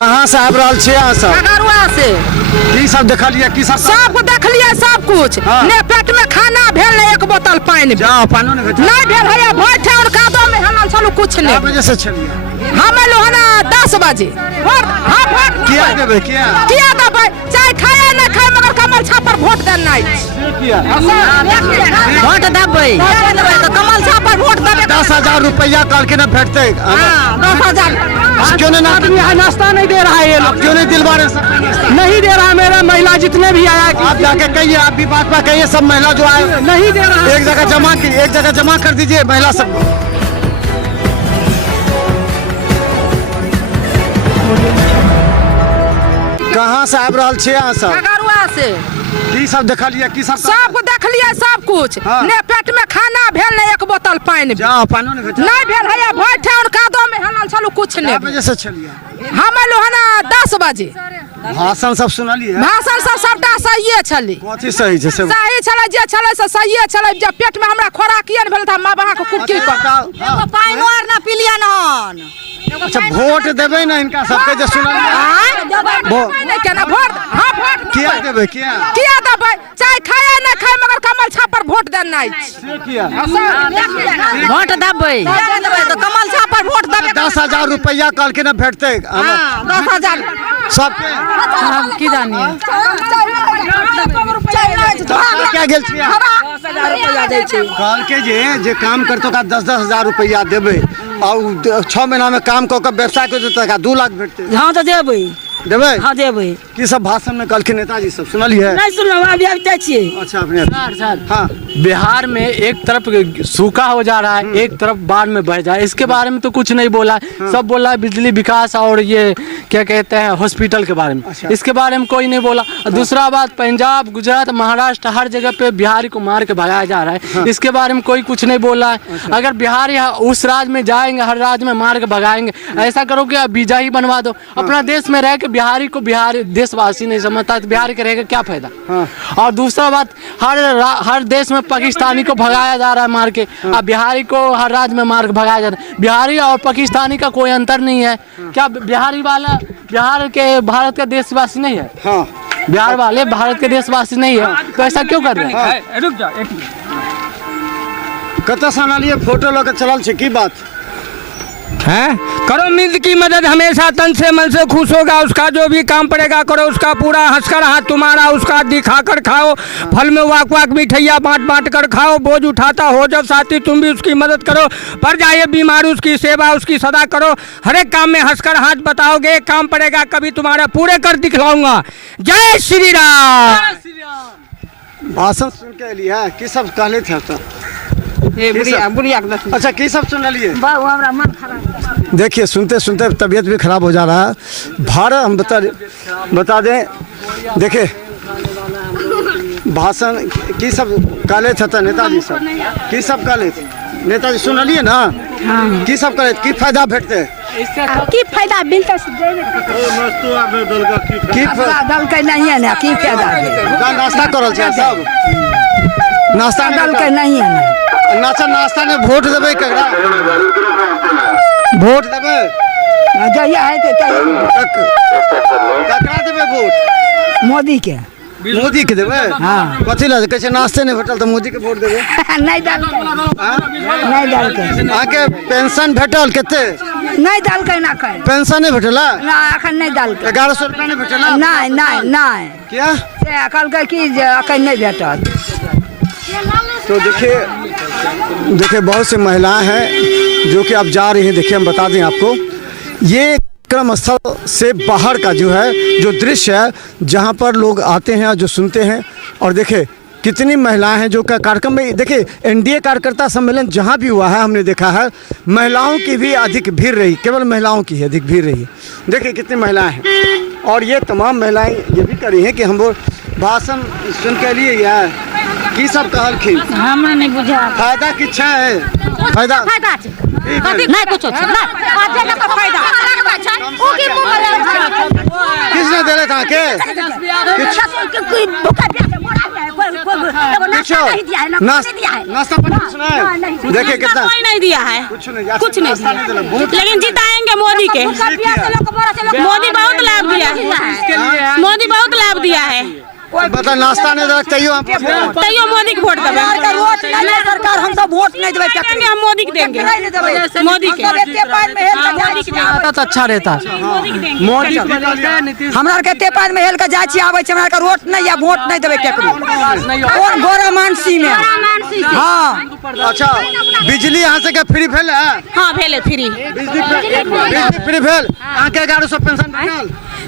कहाँ से आब रहल छियै अहाँ सब? खगड़ुआ से। की सब देखलियै? की सब देख लिया सब कुछ। हाँ। ने पेट में खाना भेल ने एक बोतल पानी जाओ पानो ने भेटल नहीं भेल है। बैठे और कादो में हम चलू कुछ कए नहीं। बजे से छलियै? हम एलो हना 10 बजे। किया देबै? किया देबै? चाहे खाए न खाए मगर कमल छाप पर वोट देना है। किया वोट देबै तो कमल छाप पर वोट देबै। 10,000 रुपया कल के न भेटते? 10,000 क्यों नहीं नाश्ता नहीं दे रहा है ये लोग, क्यों नहीं दिलवा रहे? नहीं दे रहा है। मेरा महिला जितने भी आया आप जाके कहिए, आप भी बात पर कहिए, सब महिला जो आए नहीं दे रहा है। एक जगह जमा कर दीजिए महिला सबको। कहाँ से आब रहल छियै अहाँ सब? खगड़ुआ से। की सब देखलियै? की सब देख लिया सब कुछ। हाँ। ने पेट में खाना भेल ने एक बोतल पानी जाओ पानो ने भेटल नहीं भेल है। बैठे और कादो में हम चलू कुछ कए नहीं। बजे से छलियै? हम एलो हना 10 बजे। भाषण सब सुनलियै? भाषण सबटा सहिए छली। कथी सही छै से सही छले जे छले से सहिए छले। जब पेट में हमरा खोराकिए ने भेल त माँ बाबा के खूब की कर पाइनो आर ना पिलियन हन। अच्छा वोट देबै ना इनका सबके जे सुनलियै? केना वोट? हां वोट किया देबै? किया देबै? चाहे खाए न खाए मगर कमल छाप पर वोट देना है। किया वोट देबै तो कमल छाप पर वोट देबै। 10,000 रुपया कल के न भेटते? 10,000 सबके हम की जानिए। क्या गेल छियै? 10,000 रुपया दै छै। कल के जे काम करतो का 10,000 रुपया देबै और 6 महीना में काम कऽ के व्यवसाय कर देता का 2 लाख भेटते? हाँ तो देबै। देबै? हाँ देबै। की सब भाषण में कल के नेताजी सब सुनलियै? नहीं सुनल अभी आते छियै। अच्छा अपने हाँ बिहार में एक तरफ सूखा हो जा रहा है, एक तरफ बाढ़ में बह जा रहा है। इसके बारे में तो कुछ नहीं बोला है। सब बोला है बिजली विकास और ये क्या कहते हैं हॉस्पिटल के बारे में। अच्छा। इसके बारे में कोई नहीं बोला। दूसरा बात, पंजाब गुजरात महाराष्ट्र हर जगह पे बिहारी को मार के भगाया जा रहा है। इसके बारे में कोई कुछ नहीं बोला है। अगर बिहार या उस राज्य में जाएंगे, हर राज्य में मार के भगाएंगे। ऐसा करो कि आप वीजा ही बनवा दो। अपना देश में रह के बिहारी को बिहारी देशवासी नहीं समझता तो बिहारी के रहेगा क्या फायदा? और दूसरा बात, हर देश में पाकिस्तानी को भगाया जा रहा है मार के। अब बिहारी को हर राज्य में मार के भगाया जा रहा है। बिहारी और पाकिस्तानी का कोई अंतर नहीं है क्या? बिहारी वाला भारत का देशवासी नहीं है? हाँ बिहार वाले भारत के देशवासी नहीं है तो ऐसा क्यों कर रहे हैं? रुक जाओ। कत सुनलियै? फोटो लेके चलल छै की बात हैं? करो मिल की मदद हमेशा, तन से मन से खुश होगा। उसका जो भी काम पड़ेगा करो उसका पूरा, हंसकर हाथ तुम्हारा उसका दिखाकर खाओ। फल में वाक वाक मिठैया बांट बांट कर खाओ। बोझ उठाता हो जब साथी तुम भी उसकी मदद करो। पड़ जाए बीमार उसकी सेवा उसकी सदा करो। हर एक काम में हंसकर हाथ बताओगे, एक काम पड़ेगा कभी तुम्हारा पूरे कर दिखलाऊंगा। जय श्री राम। भाषण सुन के एलियै? की सब कहले थे तो? अच्छा की सब सुनलियै? देखिए सुनते सुनते तबीयत भी खराब हो जा रहा है। भारत हम बता दें, देखिए भाषण की सब कहले थे नेताजी सब? की सब कहले थे नेताजी सुनलियै ना? हाँ। की सब कहले? की फायदा भेटते? की फायदा मिलता दलकै नहीं है ना की फायदा? नाश्ता करल छै सब? नाश्ता दलकै नहीं है ना। नाश्ता ने वोट देबै ककरा? वोट देबै? जहिया है ककरा देबै वोट? मोदी के। मोदी के देबै? हाँ। कथी लए कहै छै नाश्ते नहीं भेटल तो मोदी के वोट देबै? नहीं दलकै। अहाँके पेंशन भेटल कते? नहीं दलकै ना कहीं। पेंशन नहीं भेटल? ना अखन नहीं दलकै। 1100 रुपया नहीं भेटल? नहीं क्या से कहलकै कि जे अखन नहीं भेटत। तो देखिए बहुत से महिलाएं हैं जो कि आप जा रही हैं। देखिए हम बता दें आपको, ये क्रम स्थल से बाहर का जो है जो दृश्य है जहां पर लोग आते हैं और जो सुनते हैं। और देखिए कितनी महिलाएं हैं जो कार्यक्रम में, देखिए एनडीए कार्यकर्ता सम्मेलन जहां भी हुआ है हमने देखा है महिलाओं की भी अधिक भीड़ रही, केवल महिलाओं की अधिक भीड़ रही। देखिए कितनी महिलाएं हैं और ये तमाम महिलाएं ये भी करी हैं कि हम वो भाषण सुन के लिए यार की सब कहलखिन? हमरा नहीं बुझा। फायदा किछ है? फायदा नहीं कुछ फायदा किसने दिले था के? नाश्ता पानी सुना है? देखिए कितना कोई नहीं दिया है, कुछ नहीं कुछ नहीं दिया। लेकिन जिताएंगे मोदी के। मोदी बहुत बता नाश्ता नहीं रखते हो तैयो मोदी के वोट देबे सरकार हम सब वोट नहीं देबे केकरे हम मोदी के देंगे मोदी के आता तो अच्छा रहता मोदी हमरा के तेपान में हेल के जाय छी आबै छी हमरा के वोट नहीं या वोट नहीं देबे केकरो और गोरा मानसी में हां अच्छा बिजली यहाँ से क्या फ्री भेल है हां भेले फ्री बिजली फ्री भेल अहाँ के 1100 पेंशन भेल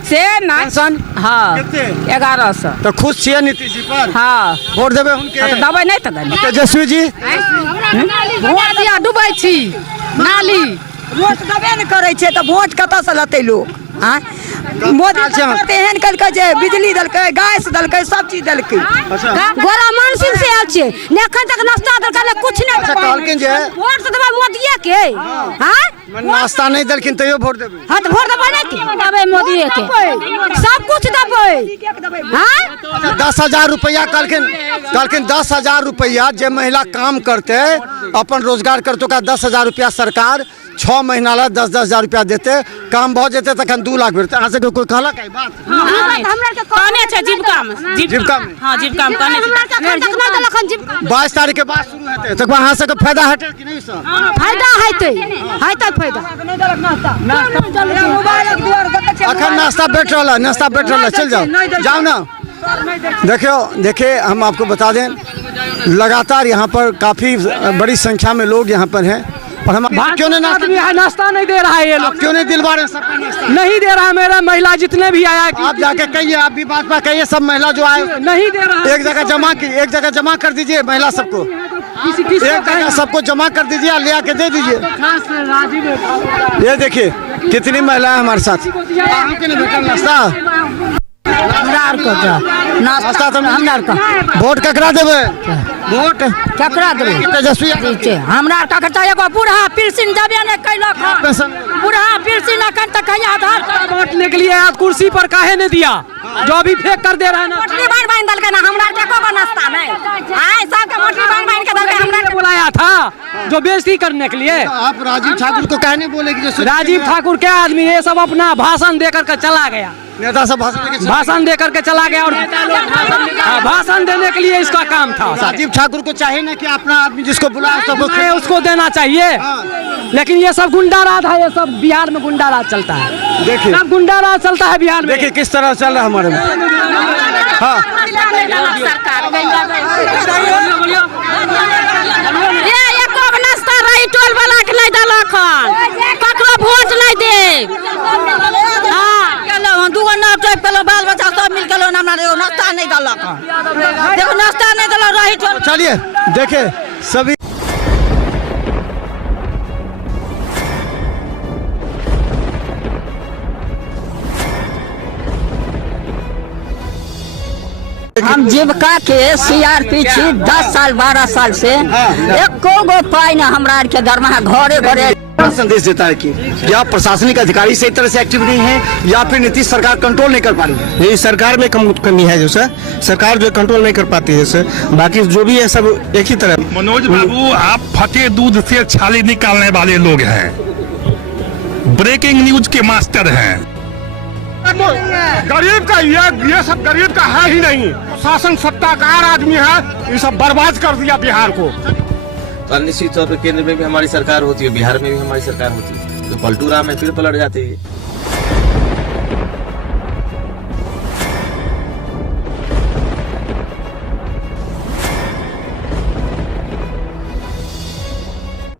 से ना पेंशन हां 1100 तो खुश छियै नीतीश जी पर हां वोट देबे हुनके तो दबाई नहीं तो तेजस्वी जी वोट दिया डूबै छी नाली वोट देबे न करे छै तो वोट कतऽ से लेतै लोग हां मोदी सरकार एहन करके जे बिजली देलकै गैस देलकै सब चीज देलकै गोरा मानसिक से आयल छियै ने एखन तक नाश्ता देलकै कुछ नहीं अच्छा कहलखिन जे वोट से देबै मोदीए के हां नाश्ता नहीं देलखिन तैयो वोट देबै हां तो वोट देबै नहीं के देबै मोदीए के सब कुछ देबै हां 10,000 रुपया कहलखिन 10,000 रुपया जे महिला काम करते अपन रोजगार करतो का 10,000 रुपया सरकार 6 महीना ला 10,000 रुपया देते काम भऽ जेते तखन 2 लाख भेटते अहाँ से कोई कहलक है बात हमरा के कहने छै जीविका में हां जीविका में कहने छै तक नहीं देलखन जीविका 22 तारीख के बाद शुरू हेतै तक अहाँ से फायदा हेतै कि नहीं सर फायदा हेतै फायदा अखन नाश्ता बैठ रहा है चल जाओ ना देखिए हम आपको बता दें लगातार यहाँ पर काफ़ी बड़ी संख्या में लोग यहाँ पर हैं और हम क्यों नहीं नाश्ता नहीं दे रहा है ये लोग क्यों नहीं दिलवा रहे सबका नाश्ता नहीं दे रहा है मेरा महिला जितने भी आया आप जाके कहिए आप भी बात बात कहिए सब महिला जो आए नहीं दे रहा एक जगह जमा कर दीजिए महिला सबको एक जगह सबको जमा कर दीजिए ले आके दे दीजिए ये देखिए कितनी महिलाएं हमारे साथ नाश्ता तो वोट ककरा देवे वोट ककरा देबै तेजस्वी हमरा का करता एगो बूढ़ा पेंशन देबे नहीं कैलक बूढ़ा पेंशन अखन तक आधार बांटने के लिए आज कुर्सी पर काहे ने दिया जो अभी फेंक कर दे रहा है ना मोटरी बांध देलकै ना हमरा देखो को नाश्ता नहीं आय सबके मोटरी बांध के देलकै हमरा बुलाया था जो बेइज्जती करने के लिए आप राजीव ठाकुर को कहने बोले कि राजीव ठाकुर क्या आदमी ये सब अपना भाषण देकर के चला गया नेता सब भाषण देकर के चला गया और भाषण देने के लिए इसका काम था राजीव ठाकुर को चाहिए ना कि अपना आदमी जिसको बुलाया सबको उसको देना चाहिए लेकिन ये सब गुंडा राज है ये सब बिहार में गुंडा राज चलता है देखिए सब गुंडा राज चलता है बिहार में देखिए किस तरह चल रहा है हमारे में हाँ नाश्ता रही टोल वाला के नहीं देलक ककरो वोट नहीं दे दूगो नाव टोप पेलो बाल बच्चा सब मिल गेलो हमरा नाश्ता नहीं देलक देखो नाश्ता नहीं देलक रही चलिए देखिए सभी हम जीविका के सीआरपी छी 10 साल 12 साल से एको गो पाई ना हमरा के दरमाहा घरे घरे संदेश देता है कि या प्रशासनिक अधिकारी सही तरह से एक्टिव नहीं है या फिर नीतीश सरकार कंट्रोल नहीं कर पा रही है यही सरकार में कमी है जो सर सरकार जो कंट्रोल नहीं कर पाती है सर बाकी जो भी है सब एक ही तरह मनोज बाबू आप फटे दूध से छाली निकालने वाले लोग हैं ब्रेकिंग न्यूज के मास्टर हैं गरीब का ये सब गरीब का है ही नहीं शासन सत्ताकार आदमी है ये सब बर्बाद कर दिया बिहार को तो निश्चित तौर पर केंद्र में भी हमारी सरकार होती है बिहार में भी हमारी सरकार होती है तो पलटू राम में फिर पलट जाती है